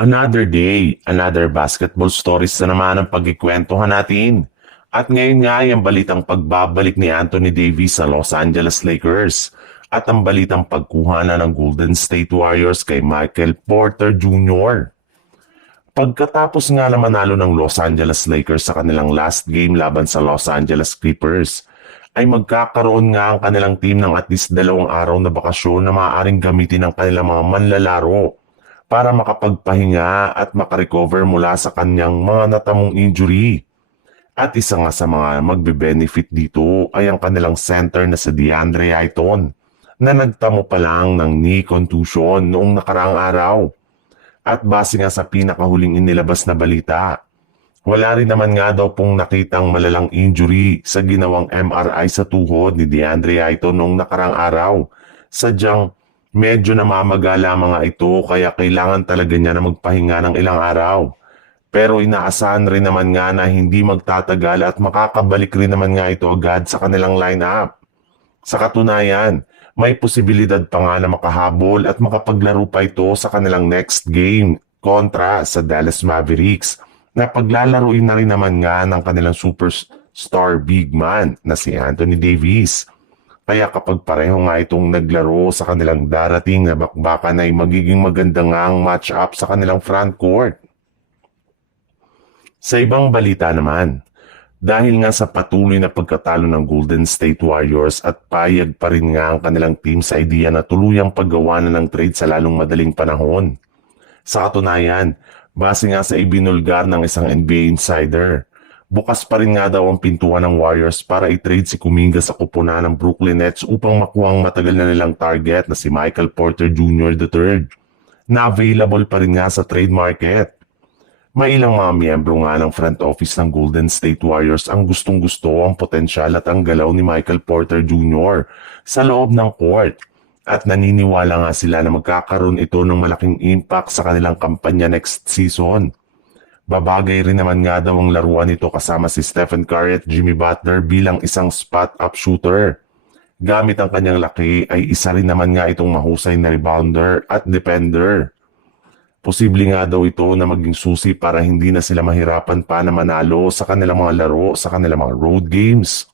Another day, another basketball stories na naman ang pagkikwentuhan natin. At ngayon nga ay ang balitang pagbabalik ni Anthony Davis sa Los Angeles Lakers at ang balitang pagkuha na ng Golden State Warriors kay Michael Porter Jr. Pagkatapos nga na manalo ng Los Angeles Lakers sa kanilang last game laban sa Los Angeles Clippers, ay magkakaroon nga ang kanilang team ng at least 2 araw na bakasyon na maaaring gamitin ng kanilang mga manlalaro para makapagpahinga at makarecover mula sa kanyang mga natamong injury. At isa nga sa mga magbe-benefit dito ay ang kanilang center na si DeAndre Ayton na nagtamo pa lang ng knee contusion noong nakaraang araw. At base nga sa pinakahuling inilabas na balita, wala rin naman nga daw pong nakitang malalang injury sa ginawang MRI sa tuhod ni DeAndre Ayton noong nakaraang araw. Sadyang medyo namamaga lamang nga ito kaya kailangan talaga niya na magpahinga ng ilang araw. Pero inaasahan rin naman nga na hindi magtatagal at makakabalik rin naman nga ito agad sa kanilang lineup. Sa katunayan, may posibilidad pa nga na makahabol at makapaglaro pa ito sa kanilang next game kontra sa Dallas Mavericks na paglalaruin na rin naman nga ng kanilang superstar big man na si Anthony Davis. Kaya kapag pareho nga itong naglaro sa kanilang darating na bakbakan ay magiging maganda nga ang match-up sa kanilang front court. Sa ibang balita naman, dahil nga sa patuloy na pagkatalo ng Golden State Warriors at payag pa rin nga ang kanilang team sa ideya na tuluyang paggawa na ng trade sa lalong madaling panahon. Sa katunayan, base nga sa ibinulgar ng isang NBA insider, bukas pa rin nga daw ang pintuan ng Warriors para i-trade si Kuminga sa kupunan ng Brooklyn Nets upang makuha ang matagal na nilang target na si Michael Porter Jr. III na available pa rin nga sa trade market. May ilang mga miyembro nga ng front office ng Golden State Warriors ang gustong-gusto ang potensyal at ang galaw ni Michael Porter Jr. sa loob ng court at naniniwala nga sila na magkakaroon ito ng malaking impact sa kanilang kampanya next season. Babagay rin naman nga daw ang laruan nito kasama si Stephen Curry at Jimmy Butler bilang isang spot-up shooter. Gamit ang kanyang laki ay isa rin naman nga itong mahusay na rebounder at defender. Posible nga daw ito na maging susi para hindi na sila mahirapan pa na manalo sa kanilang mga laro sa kanilang mga road games.